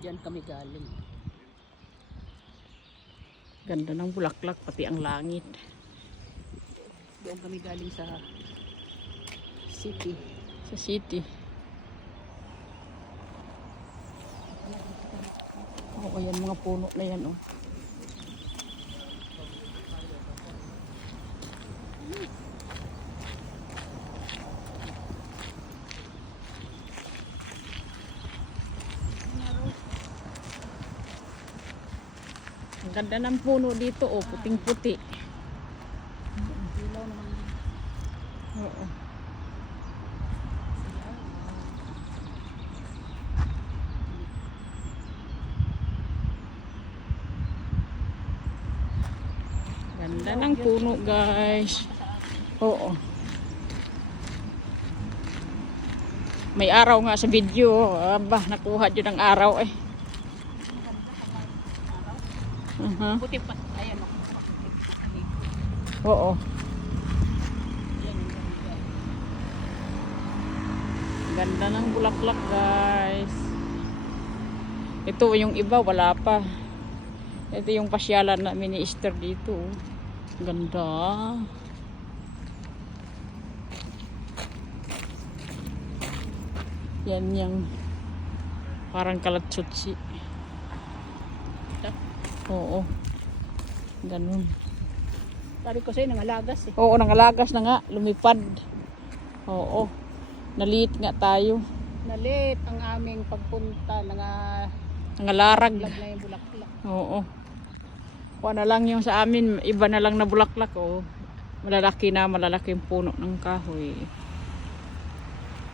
Diyan kami galing. Ganda ng bulaklak, pati ang langit. Doon kami galing sa city. Sa city. Oo, yan mga puno na yan, oh. Ang ganda ng puno dito, oh, puting-puti. Ilaw naman. Oo. Ganda ng puno, guys. Oo. May araw nga sa video. Aba, nakuha dyan ang araw eh. Puti pa. Ayan o. Oo. Ayan yung ganda. Ganda ng bulaklak, guys. Ito yung iba, wala pa. Ito yung pasyalan namin ni Esther dito. Ganda. Yan yung parang kalatsutsi. Oo. Ganun. Sabi ko sa'yo, nangalagas eh. Oo, nangalagas na nga. Lumipad. Oo. Naliit nga tayo. Nalit ang aming pagpunta. Nangalarag. Nanglag na yung bulaklak. Oo. Kuha na lang yung sa amin. Iba na lang na bulaklak. Oh. Malalaki na, malalaking puno ng kahoy.